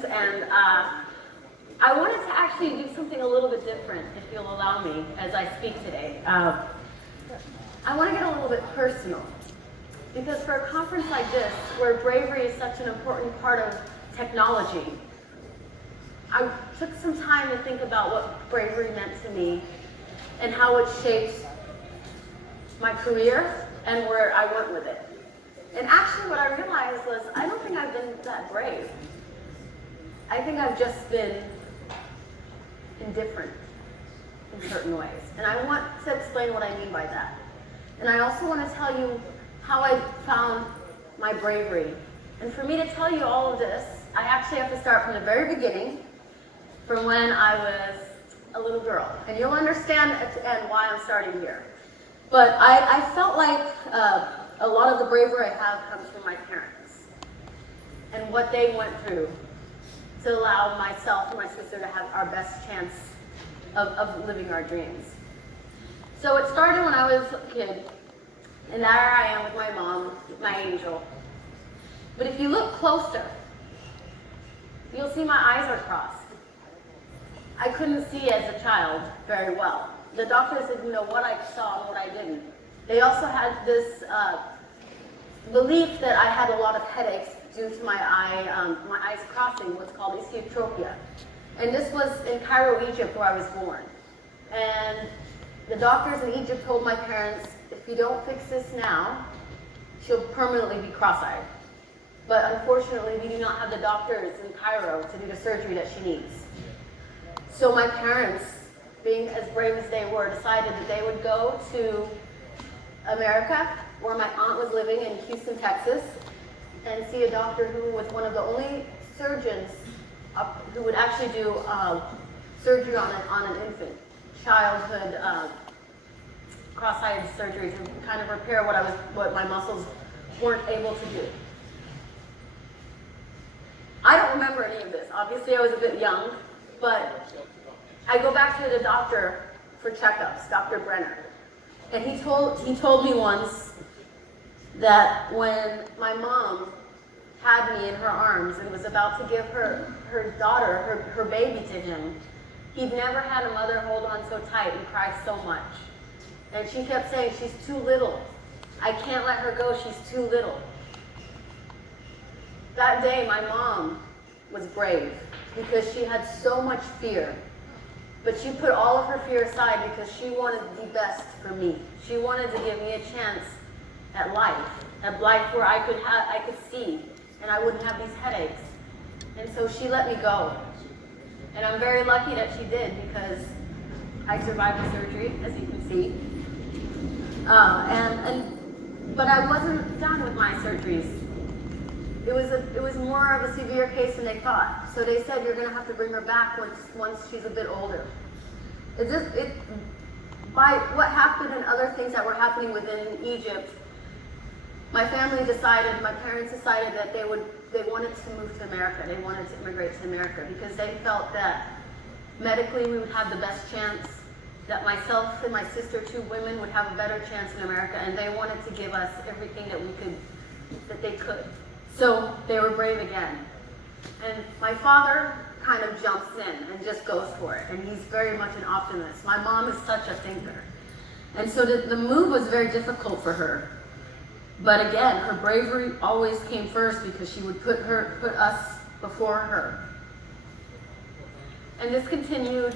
questions, and I wanted to actually do something a little bit different, if you'll allow me, as I speak today. I want to get a little bit personal, because for a conference like this, where bravery is such an important part of technology, I took some time to think about what bravery meant to me and how it shaped my career and where I went with it. And actually what I realized was, I don't think I've been that brave. I think I've just been indifferent in certain ways. And I want to explain what I mean by that. And I also want to tell you how I found my bravery. And for me to tell you all of this, I actually have to start from the very beginning, from when I was a little girl. And you'll understand at the end why I'm starting here. But I felt like a lot of the bravery I have comes from my parents and what they went through to allow myself and my sister to have our best chance of living our dreams. So it started when I was a kid, and there I am with my mom, my angel. But if you look closer, you'll see my eyes are crossed. I couldn't see as a child very well. The doctors didn't know what I saw and what I didn't. They also had this belief that I had a lot of headaches due to my eyes crossing, what's called estheotropia. And this was in Cairo, Egypt, where I was born. And the doctors in Egypt told my parents, if you don't fix this now, she'll permanently be cross-eyed. But unfortunately, we do not have the doctors in Cairo to do the surgery that she needs. So my parents, being as brave as they were, decided that they would go to America, where my aunt was living in Houston, Texas, and see a doctor who was one of the only surgeons who would actually do surgery on an infant, childhood cross-eyed surgery to kind of repair what my muscles weren't able to do. I don't remember any of this. Obviously, I was a bit young, but I go back to the doctor for checkups, Dr. Brenner, and he told me once that when my mom had me in her arms and was about to give her daughter, her baby to him, he'd never had a mother hold on so tight and cry so much. And she kept saying, she's too little. I can't let her go, she's too little. That day, my mom was brave because she had so much fear. But she put all of her fear aside because she wanted the best for me. She wanted to give me a chance at life where I could see, and I wouldn't have these headaches. And so she let me go. And I'm very lucky that she did, because I survived the surgery, as you can see. But I wasn't done with my surgeries. It was more of a severe case than they thought. So they said, you're going to have to bring her back once she's a bit older. By what happened and other things that were happening within Egypt, my parents decided that they wanted to move to America. They wanted to immigrate to America because they felt that medically we would have the best chance, that myself and my sister, two women, would have a better chance in America, and they wanted to give us everything that they could. So they were brave again. And my father kind of jumps in and just goes for it, and he's very much an optimist. My mom is such a thinker. And so the move was very difficult for her. But again, her bravery always came first because she would put us before her. And this continued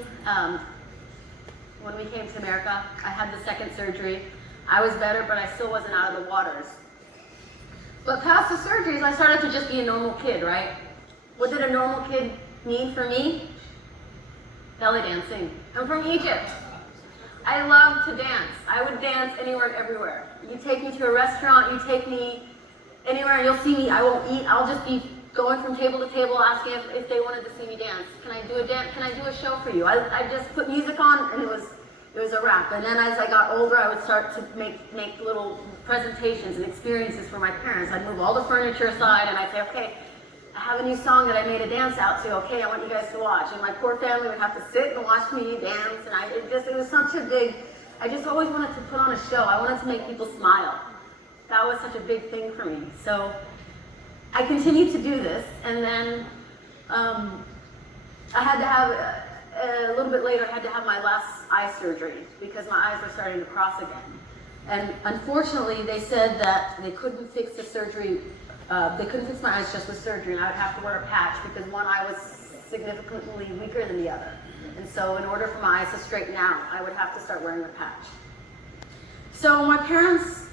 when we came to America. I had the second surgery. I was better, but I still wasn't out of the waters. But past the surgeries, I started to just be a normal kid, right? What did a normal kid need for me? Belly dancing. I'm from Egypt. I love to dance. I would dance anywhere and everywhere. You take me to a restaurant, you take me anywhere, and you'll see me. I won't eat. I'll just be going from table to table asking if they wanted to see me dance. Can I do a dance? Can I do a show for you? I just put music on, and it was a wrap. And then as I got older, I would start to make little presentations and experiences for my parents. I'd move all the furniture aside, and I'd say, okay, I have a new song that I made a dance out to. Okay, I want you guys to watch. And my poor family would have to sit and watch me dance. And it was such a big, I just always wanted to put on a show. I wanted to make people smile. That was such a big thing for me. So I continued to do this. And then I had to have, a little bit later, I had to have my last eye surgery because my eyes were starting to cross again. And unfortunately, they said that they couldn't fix the surgery, they couldn't fix my eyes just with surgery, and I would have to wear a patch because one eye was significantly weaker than the other. And so in order for my eyes to straighten out, I would have to start wearing a patch. So my parents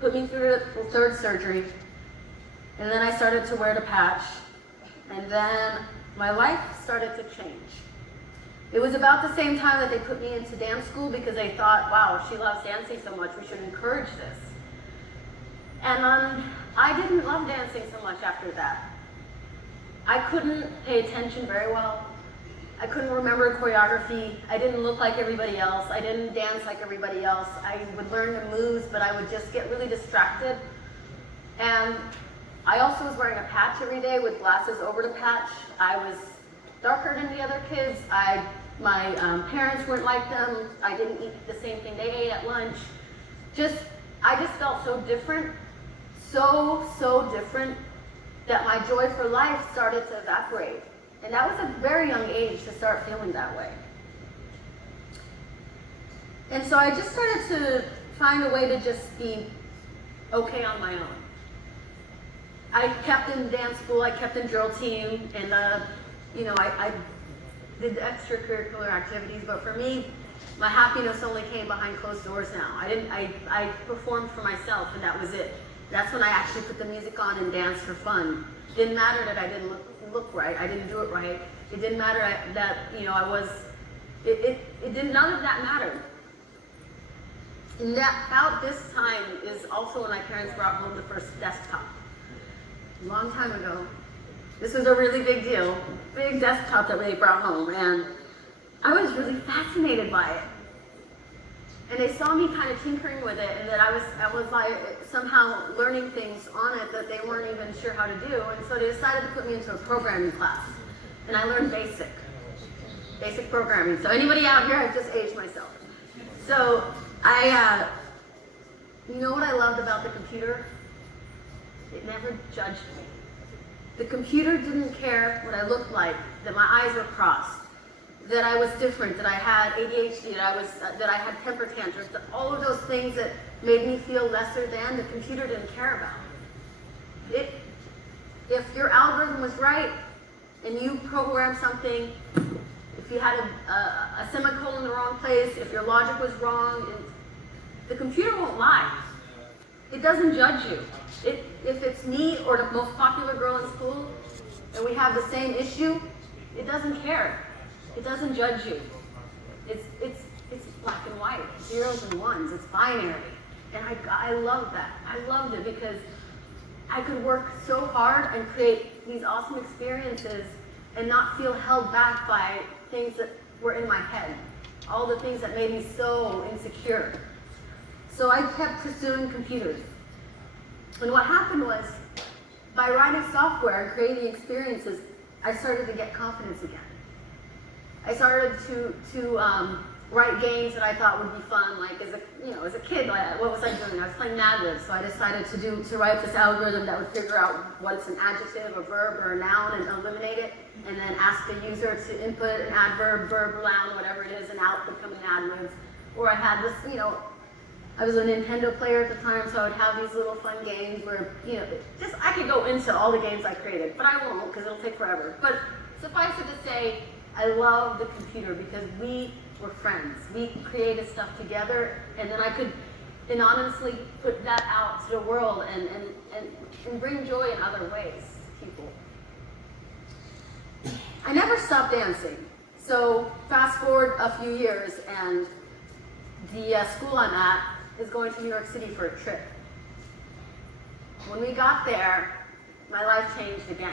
put me through the third surgery, and then I started to wear the patch, and then my life started to change. It was about the same time that they put me into dance school because they thought, wow, she loves dancing so much, we should encourage this. And I didn't love dancing so much after that. I couldn't pay attention very well. I couldn't remember choreography. I didn't look like everybody else. I didn't dance like everybody else. I would learn the moves, but I would just get really distracted. And I also was wearing a patch every day with glasses over the patch. I was darker than the other kids. My parents weren't like them. I didn't eat the same thing they ate at lunch. I just felt so different, so different, that my joy for life started to evaporate. And that was a very young age to start feeling that way. And so I just started to find a way to just be okay on my own. I kept in dance school, I kept in drill team, and I did the extracurricular activities, but for me, my happiness only came behind closed doors now. I performed for myself, and that was it. That's when I actually put the music on and danced for fun. Didn't matter that I didn't look right, I didn't do it right. It didn't matter that none of that mattered. And about this time is also when my parents brought home the first desktop. A long time ago. This was a really big deal. Big desktop that they brought home, and I was really fascinated by it. And they saw me kind of tinkering with it, and that I was like somehow learning things on it that they weren't even sure how to do, and so they decided to put me into a programming class. And I learned basic programming. So anybody out here, I've just aged myself. So you know what I loved about the computer? It never judged me. The computer didn't care what I looked like, that my eyes were crossed, that I was different, that I had ADHD, that I had temper tantrums, that all of those things that made me feel lesser than, the computer didn't care about. If your algorithm was right and you programmed something, if you had a semicolon in the wrong place, if your logic was wrong, the computer won't lie. It doesn't judge you. If it's me or the most popular girl in school and we have the same issue, it doesn't care. It doesn't judge you. It's black and white, zeros and ones, it's binary. And I love that. I loved it because I could work so hard and create these awesome experiences and not feel held back by things that were in my head. All the things that made me so insecure. So I kept pursuing computers. And what happened was, by writing software and creating experiences, I started to get confidence again. I started to write games that I thought would be fun. Like as a kid, what was I doing? I was playing Mad Libs, so I decided to write this algorithm that would figure out what's an adjective, a verb, or a noun, and eliminate it, and then ask the user to input an adverb, verb, noun, whatever it is, and out would come an Mad Libs. Or I had this, I was a Nintendo player at the time, so I would have these little fun games where, I could go into all the games I created, but I won't because it'll take forever. But suffice it to say, I love the computer because we were friends. We created stuff together, and then I could anonymously put that out to the world and bring joy in other ways to people. I never stopped dancing. So fast forward a few years, and the school I'm at is going to New York City for a trip. When we got there, my life changed again.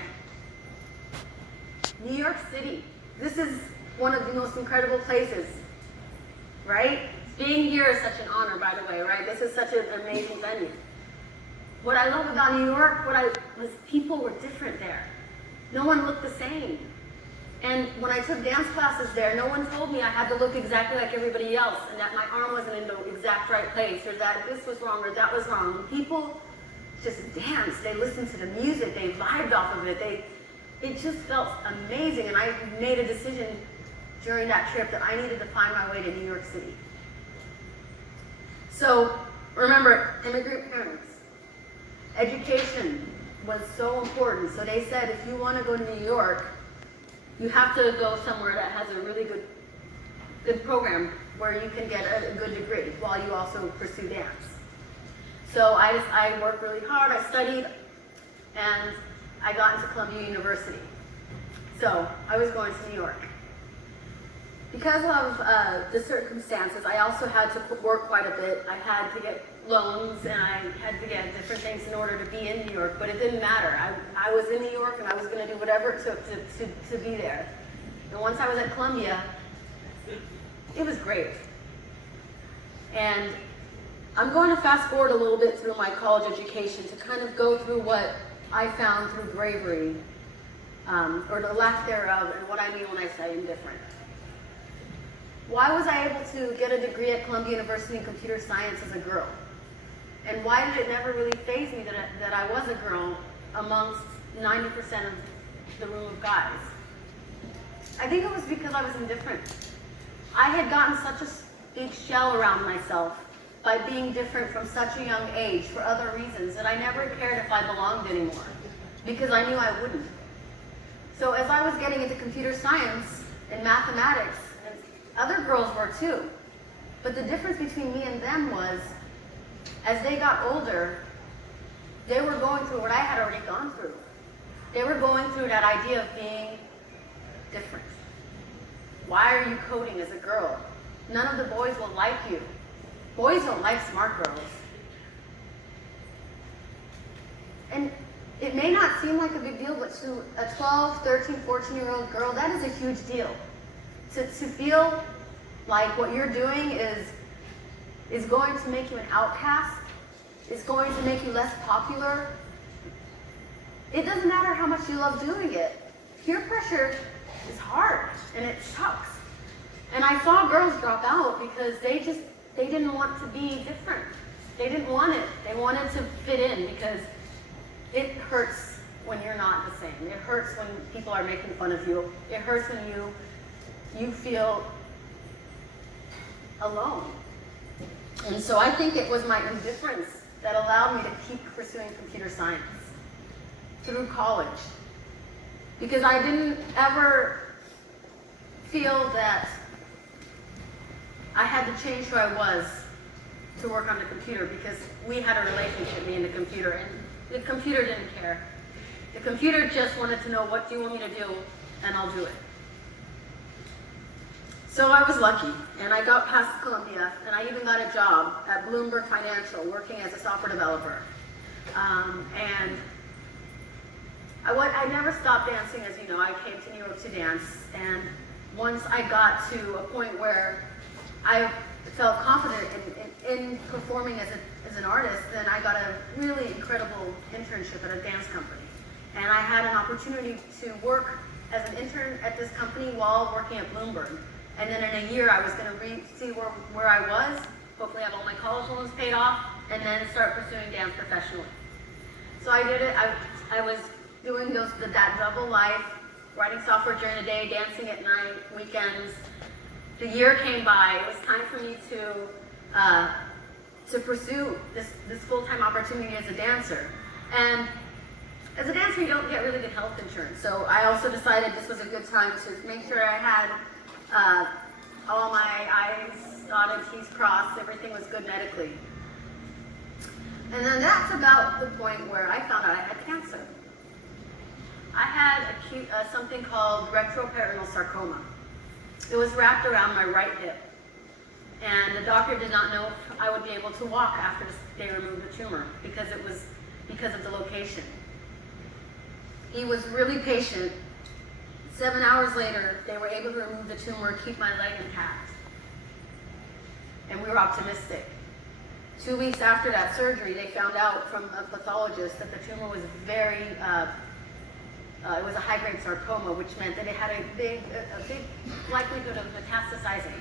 New York City. This is one of the most incredible places, right? Being here is such an honor, by the way, right? This is such an amazing venue. What I love about New York, was people were different there. No one looked the same. And when I took dance classes there, no one told me I had to look exactly like everybody else and that my arm wasn't in the exact right place or that this was wrong or that was wrong. People just danced. They listened to the music. They vibed off of it. it just felt amazing, and I made a decision during that trip that I needed to find my way to New York City. So remember, immigrant parents, education was so important. So they said, if you want to go to New York, you have to go somewhere that has a really good program where you can get a good degree while you also pursue dance. So I worked really hard, I studied, and I got into Columbia University. So I was going to New York. Because of the circumstances, I also had to work quite a bit. I had to get loans, and I had to get different things in order to be in New York, but it didn't matter. I was in New York, and I was going to do whatever it took to be there. And once I was at Columbia, it was great. And I'm going to fast forward a little bit through my college education to kind of go through what I found through bravery, or the lack thereof, and what I mean when I say indifferent. Why was I able to get a degree at Columbia University in computer science as a girl? And why did it never really faze me that I was a girl amongst 90% of the room of guys? I think it was because I was indifferent. I had gotten such a big shell around myself by being different from such a young age for other reasons that I never cared if I belonged anymore, because I knew I wouldn't. So as I was getting into computer science and mathematics, and other girls were too, but the difference between me and them was, as they got older, they were going through what I had already gone through. They were going through that idea of being different. Why are you coding as a girl? None of the boys will like you. Boys don't like smart girls. And it may not seem like a big deal, but to a 12, 13, 14-year-old girl, that is a huge deal. To feel like what you're doing is going to make you an outcast, is going to make you less popular. It doesn't matter how much you love doing it. Peer pressure is hard, and it sucks. And I saw girls drop out because they didn't want to be different. They didn't want it. They wanted to fit in because it hurts when you're not the same. It hurts when people are making fun of you. It hurts when you feel alone. And so I think it was my indifference that allowed me to keep pursuing computer science through college. Because I didn't ever feel that I had to change who I was to work on the computer, because we had a relationship, me and the computer, and the computer didn't care. The computer just wanted to know, what do you want me to do, and I'll do it. So I was lucky, and I got past Columbia, and I even got a job at Bloomberg Financial working as a software developer. And I never stopped dancing, as you know. I came to New York to dance, and once I got to a point where I felt confident in performing as an artist, then I got a really incredible internship at a dance company. And I had an opportunity to work as an intern at this company while working at Bloomberg. And then in a year, I was going to see where I was, hopefully have all my college loans paid off, and then start pursuing dance professionally. So I did it. I was doing that double life, writing software during the day, dancing at night, weekends. The year came by. It was time for me to pursue this full-time opportunity as a dancer. And as a dancer, you don't get really good health insurance. So I also decided this was a good time to make sure I had all my I's dotted, T's crossed, everything was good medically. And then that's about the point where I found out I had cancer. I had something called retroperitoneal sarcoma. It was wrapped around my right hip. And the doctor did not know if I would be able to walk after they removed the tumor, because it was because of the location. He was really patient. 7 hours later, they were able to remove the tumor, keep my leg intact. And we were optimistic. 2 weeks after that surgery, they found out from a pathologist that the tumor was it was a high-grade sarcoma, which meant that it had a big likelihood of metastasizing.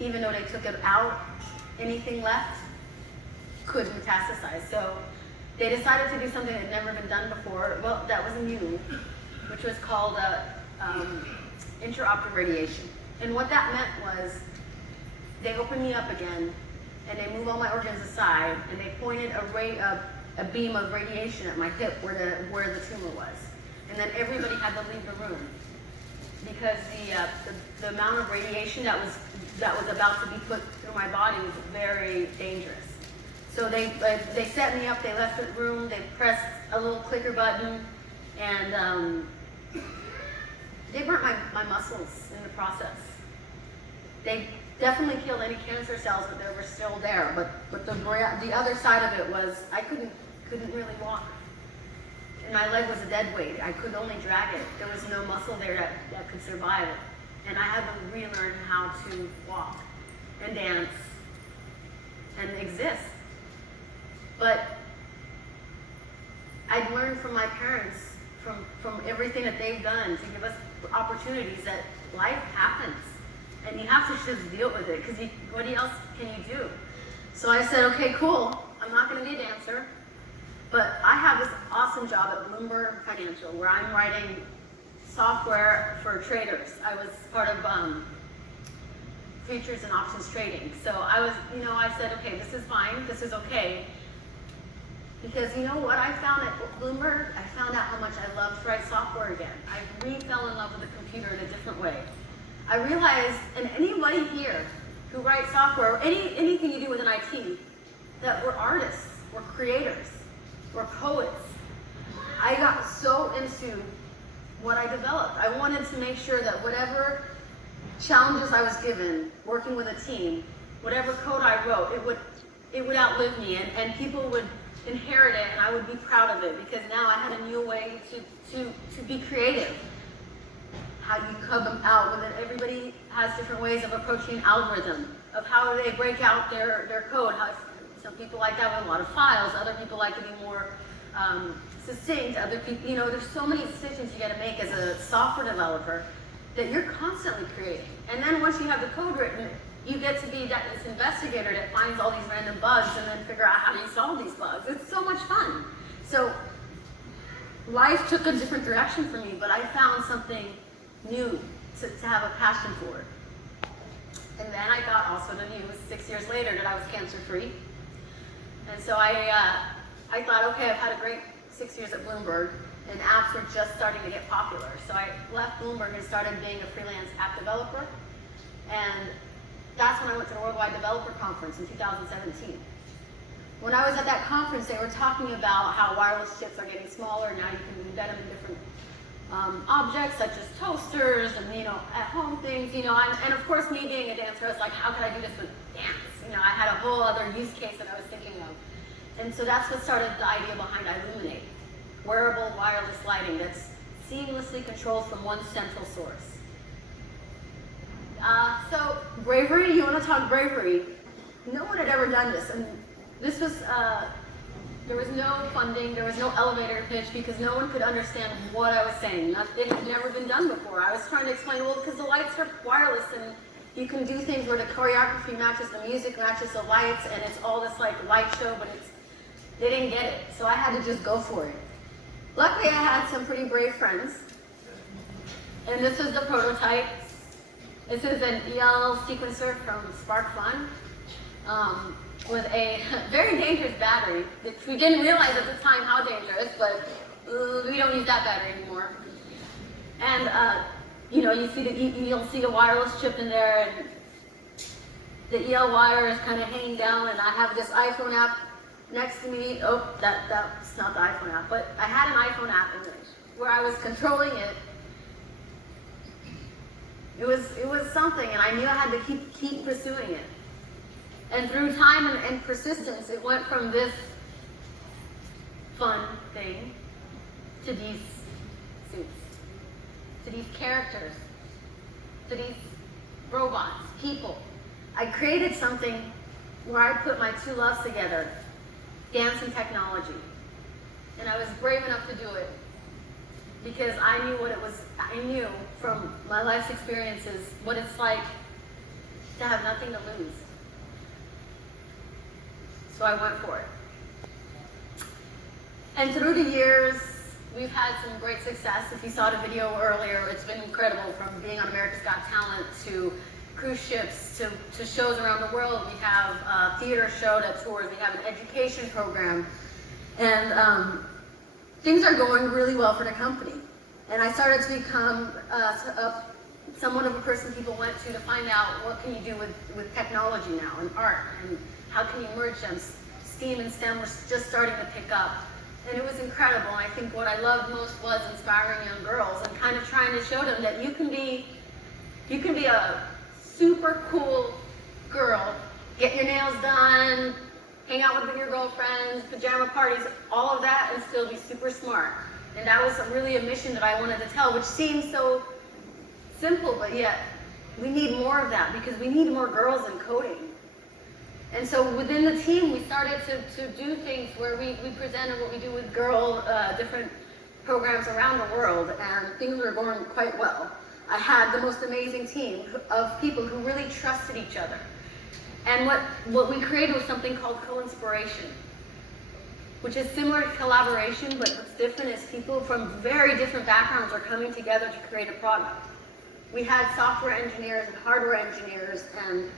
Even though they took it out, anything left could metastasize. So they decided to do something that had never been done before. Well, that was new. which was called interoperative radiation. And what that meant was they opened me up again, and they moved all my organs aside, and they pointed a beam of radiation at my hip where the tumor was. And then everybody had to leave the room because the amount of radiation that was about to be put through my body was very dangerous. So they set me up, they left the room, they pressed a little clicker button, and they burnt my muscles in the process. They definitely killed any cancer cells, but they were still there. But the other side of it was I couldn't really walk. And my leg was a dead weight. I could only drag it. There was no muscle there that could survive it. And I had to relearn how to walk and dance and exist. But I'd learned from my parents, from everything that they've done to give us opportunities, that life happens. And you have to just deal with it, because what else can you do? So I said, okay, cool. I'm not going to be a dancer, but I have this awesome job at Bloomberg Financial where I'm writing software for traders. I was part of futures and options trading. So I said, okay, this is fine. This is okay. Because you know what I found at Bloomberg? I found out how much I loved to write software again. I fell in love with the computer in a different way. I realized, and anybody here who writes software, or anything you do with an IT, that we're artists, we're creators, we're poets. I got so into what I developed. I wanted to make sure that whatever challenges I was given, working with a team, whatever code I wrote, it would outlive me, and people would inherit it, and I would be proud of it, because now I had a new way to be creative. How you come out with it. Everybody has different ways of approaching an algorithm, of how they break out their code. How some people like that with a lot of files, other people like to be more succinct, other people, there's so many decisions you got to make as a software developer that you're constantly creating. And then once you have the code written, you get to be this investigator that finds all these random bugs and then figure out how do you solve these bugs. It's so much fun. So life took a different direction for me, but I found something new to have a passion for. And then I got also the news 6 years later that I was cancer-free. And so I thought, okay, I've had a great 6 years at Bloomberg, and apps were just starting to get popular. So I left Bloomberg and started being a freelance app developer. And that's when I went to the Worldwide Developer Conference in 2017. When I was at that conference, they were talking about how wireless chips are getting smaller. Now you can embed them in different objects such as toasters and at home things, and of course, me being a dancer, I was like, how could I do this with dance? I had a whole other use case that I was thinking of. And so that's what started the idea behind Illuminate, wearable wireless lighting that's seamlessly controlled from one central source. So bravery, you want to talk bravery? No one had ever done this, and this was there was no funding, there was no elevator pitch, because no one could understand what I was saying. It had never been done before. I was trying to explain, well, because the lights are wireless, and you can do things where the choreography matches the music, matches the lights, and it's all this light show, but they didn't get it. So I had to just go for it. Luckily, I had some pretty brave friends. And this is the prototype. This is an EL sequencer from SparkFun. With a very dangerous battery, which we didn't realize at the time how dangerous, but we don't use that battery anymore. And you'll see the wireless chip in there, and the EL wire is kind of hanging down, and I have this iPhone app next to me. Oh, that's not the iPhone app, but I had an iPhone app image where I was controlling it. It was something, and I knew I had to keep pursuing it. And through time and persistence, it went from this fun thing to these suits, to these characters, to these robots, people. I created something where I put my two loves together, dance and technology. And I was brave enough to do it because I knew what it was. I knew from my life's experiences what it's like to have nothing to lose. So I went for it. And through the years, we've had some great success. If you saw the video earlier, it's been incredible, from being on America's Got Talent to cruise ships to shows around the world. We have a theater show that tours. We have an education program. And things are going really well for the company. And I started to become somewhat of a person people went to find out what can you do with technology now and art, and how can you merge them. STEAM and STEM were just starting to pick up. And it was incredible. And I think what I loved most was inspiring young girls and kind of trying to show them that you can be a super cool girl, get your nails done, hang out with your girlfriends, pajama parties, all of that, and still be super smart. And that was really a mission that I wanted to tell, which seems so simple, but yet we need more of that, because we need more girls in coding. And so within the team, we started to do things where we presented what we do with different programs around the world, and things were going quite well. I had the most amazing team of people who really trusted each other. And what we created was something called co-inspiration, which is similar to collaboration, but what's different is people from very different backgrounds are coming together to create a product. We had software engineers and hardware engineers and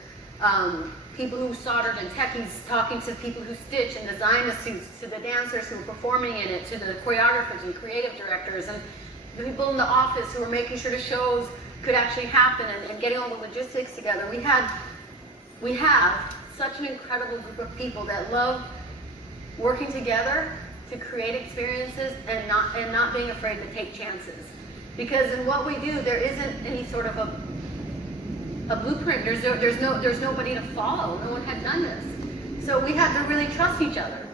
people who soldered and techies talking to people who stitch and design the suits, to the dancers who were performing in it, to the choreographers and creative directors, and the people in the office who were making sure the shows could actually happen and getting all the logistics together. We have such an incredible group of people that love working together to create experiences and not being afraid to take chances. Because in what we do, there isn't any sort of a blueprint. There's nobody to follow. No one had done this. So we had to really trust each other.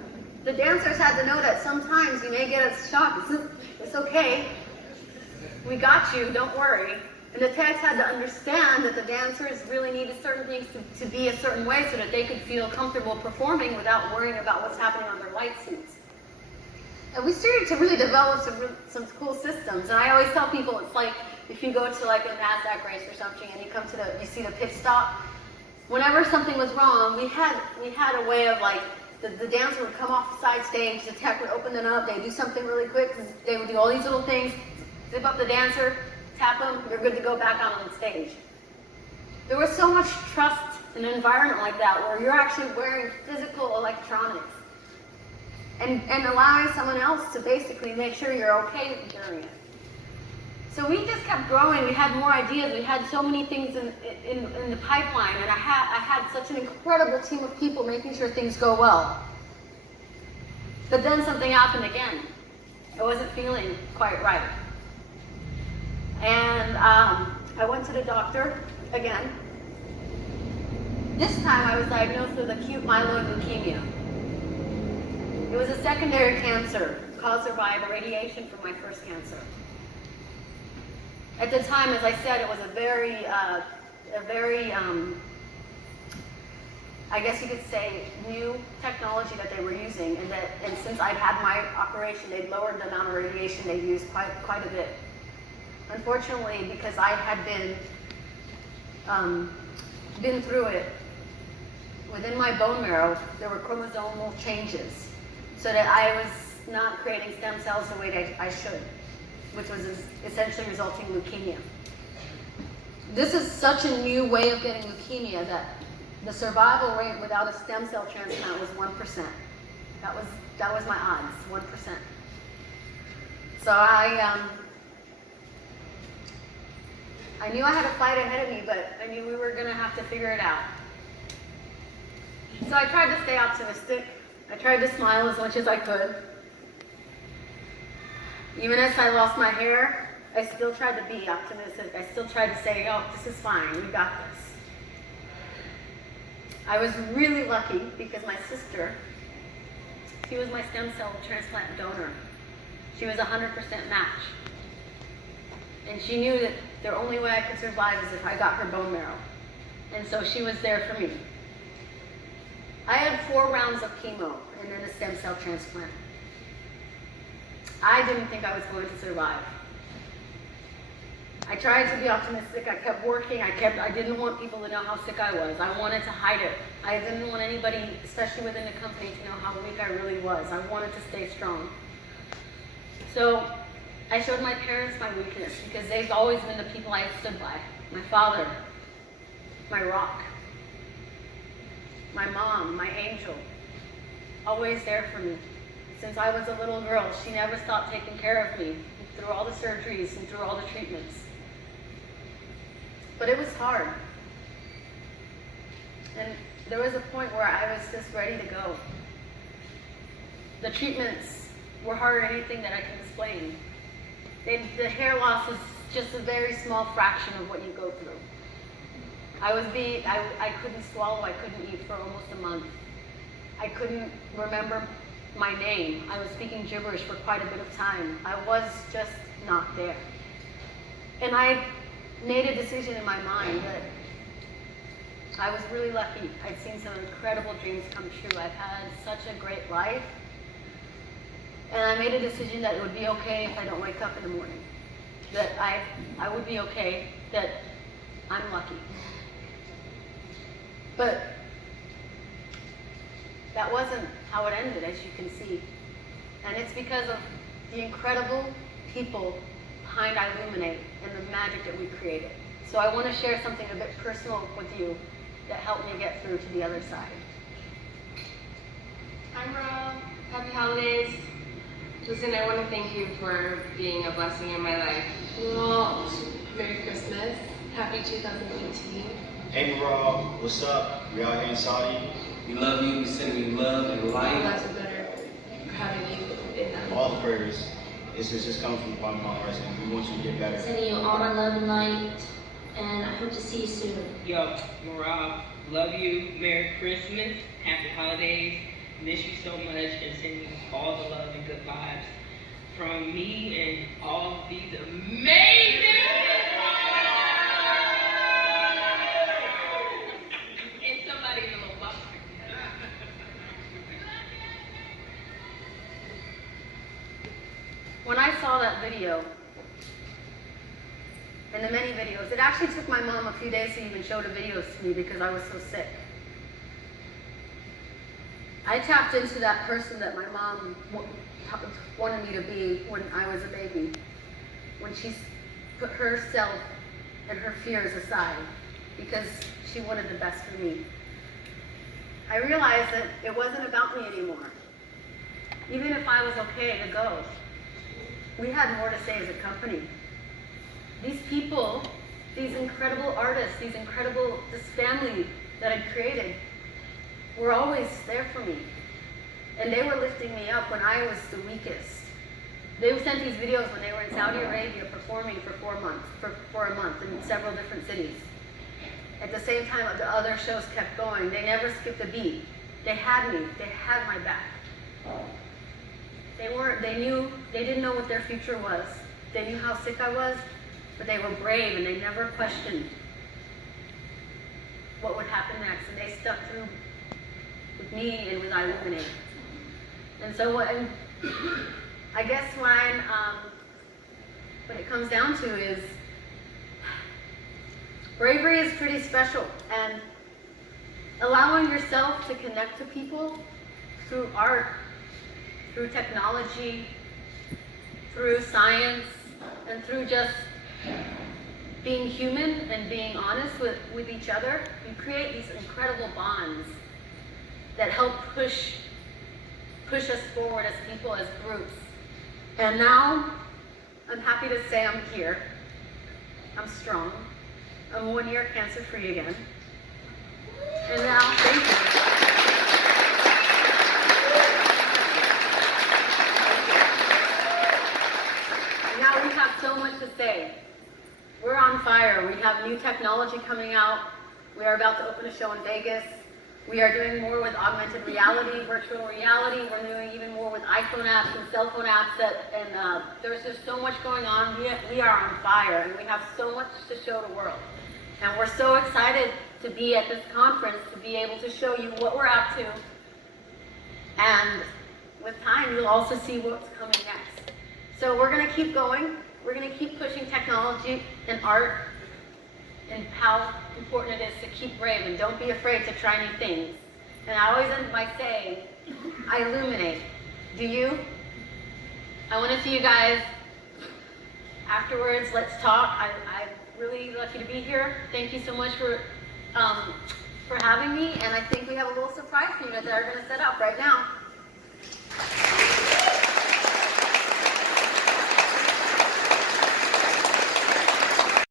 The dancers had to know that sometimes you may get a shock. It's okay. We got you, don't worry. And the techs had to understand that the dancers really needed certain things to be a certain way so that they could feel comfortable performing without worrying about what's happening on their light suits. And we started to really develop some cool systems. And I always tell people, it's like if you go to like a NASDAQ race or something and you see the pit stop, whenever something was wrong, we had a way of like, the dancer would come off the side stage, the tech would open them up, they'd do something really quick, they would do all these little things, zip up the dancer, tap them, you're good to go back out on stage. There was so much trust in an environment like that where you're actually wearing physical electronics and allowing someone else to basically make sure you're okay during it. So we just kept growing. We had more ideas. We had so many things in the pipeline, and I had such an incredible team of people making sure things go well. But then something happened again. I wasn't feeling quite right. And I went to the doctor again. This time I was diagnosed with acute myeloid leukemia. It was a secondary cancer caused by the radiation from my first cancer. At the time, as I said, it was a very, I guess you could say, new technology that they were using, and since I'd had my operation, they'd lowered the amount of radiation they used quite a bit. Unfortunately, because I had been through it, within my bone marrow, there were chromosomal changes, so that I was not creating stem cells the way that I should, which was essentially resulting in leukemia. This is such a new way of getting leukemia that the survival rate without a stem cell transplant was 1%. That was my odds, 1%. So I knew I had a fight ahead of me, but I knew we were going to have to figure it out. So I tried to stay optimistic. I tried to smile as much as I could. Even as I lost my hair, I still tried to be optimistic. I still tried to say, oh, this is fine, we got this. I was really lucky because my sister, she was my stem cell transplant donor. She was 100% match. And she knew that the only way I could survive is if I got her bone marrow. And so she was there for me. I had 4 rounds of chemo and then a stem cell transplant. I didn't think I was going to survive. I tried to be optimistic. I kept working. I didn't want people to know how sick I was. I wanted to hide it. I didn't want anybody, especially within the company, to know how weak I really was. I wanted to stay strong. So I showed my parents my weakness because they've always been the people I stood by. My father, my rock, my mom, my angel, always there for me. Since I was a little girl, she never stopped taking care of me through all the surgeries and through all the treatments. But it was hard. And there was a point where I was just ready to go. The treatments were harder than anything that I can explain. The hair loss is just a very small fraction of what you go through. I couldn't swallow, I couldn't eat for almost a month. I couldn't remember my name. I was speaking gibberish for quite a bit of time. I was just not there. And I made a decision in my mind that I was really lucky. I'd seen some incredible dreams come true. I've had such a great life. And I made a decision that it would be okay if I don't wake up in the morning. That I would be okay, that I'm lucky. But that wasn't how it ended, as you can see. And it's because of the incredible people behind Illuminate and the magic that we created. So I want to share something a bit personal with you that helped me get through to the other side. Hi, Miral. Happy holidays. Listen, I want to thank you for being a blessing in my life. Well, Merry Christmas. Happy 2018. Hey Miral, what's up? We out here in Saudi. We love you, we send you love and Our light. lives are better for having you in them. All the prayers. It's just coming from the bottom of my heart, and we want you to get better. Sending you all my love and light, and I hope to see you soon. Yo, Miral, love you, Merry Christmas, Happy Holidays, miss you so much, and send you all the love and good vibes from me and all these amazing and somebody in the little box. When I saw that video, and the many videos, it actually took my mom a few days to even show the videos to me because I was so sick. I tapped into that person that my mom wanted me to be when I was a baby, when she put herself and her fears aside because she wanted the best for me. I realized that it wasn't about me anymore. Even if I was okay to go, we had more to say as a company. These people, these incredible artists, this family that I created, were always there for me. And they were lifting me up when I was the weakest. They sent these videos when they were in Saudi Arabia performing for 4 months, for a month in several different cities. At the same time, the other shows kept going. They never skipped a beat. They had me. They had my back. They didn't know what their future was. They knew how sick I was, but they were brave and they never questioned what would happen next. And they stuck through with me and with Illuminate. And so I guess what it comes down to is bravery is pretty special, and allowing yourself to connect to people through art, through technology, through science, and through just being human and being honest with each other, you create these incredible bonds that help push us forward as people, as groups. And now, I'm happy to say I'm here. I'm strong. I'm 1 year cancer-free again. And now, thank you. And now we have so much to say. We're on fire. We have new technology coming out. We are about to open a show in Vegas. We are doing more with augmented reality, virtual reality. We're doing even more with iPhone apps and cell phone apps. And there's just so much going on. We are on fire, and we have so much to show the world. And we're so excited to be at this conference, to be able to show you what we're up to. And with time, you'll also see what's coming next. So we're going to keep going. We're going to keep pushing technology and art and how important it is to keep brave and don't be afraid to try new things. And I always end by saying, I illuminate. Do you? I want to see you guys afterwards. Let's talk. I'm really lucky to be here. Thank you so much for having me, and I think we have a little surprise for you that they're going to set up right now.